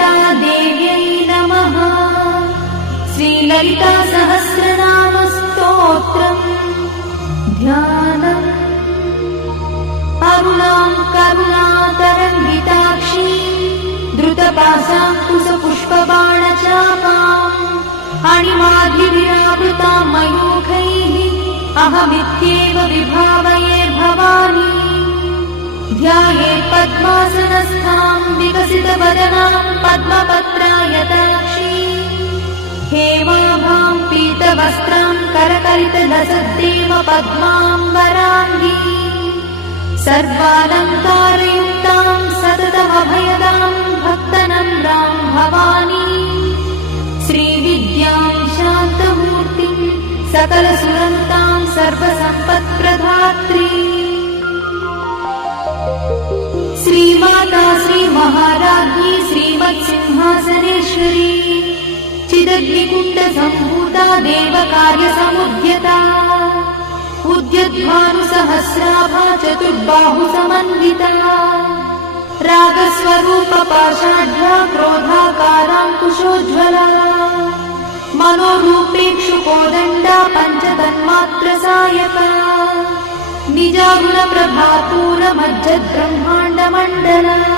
श्रीललिता देव्यै नमः। श्रीललिता सहस्रनाम स्तोत्रम् ध्यानम्। अरुणां करुणातरङ्गिताक्षी द्रुतपाशाङ्कुशपुष्पबाणचापाम् अणिमाधिविरावृतां मयूखैः अहमित्येव विभावये भवानी। ध्याये पद्मासनस्थां विकसितवदनां पद्मपत्रायताक्षी हेमाभां पीतवस्त्रां करकलितलसद्देव पद्माम्बराङ्गी सर्वालङ्कारयुक्तां सततमभयदां भक्तनम्रां भवानी। श्रीविद्यां शान्तमूर्तिं सकलसुरन्तां सर्वसम्पत्प्रदात्री श्रीमाता श्रीमहाराज्ञी श्रीमत्सिंहासनेश्वरी चिदग्निकुण्डसम्भूता देवकार्यसमुद्यता उद्यद्भानुसहस्राभा चतुर्बाहुसमन्विता रागस्वरूपपाषाढ्या क्रोधाकाराङ्कुशोज्ज्वला मनोरूपेक्षुकोदण्डा पञ्चतन्मात्रसायका निजागुणप्रभापूरमज्जद्ब्रह्माण्डमण्डला।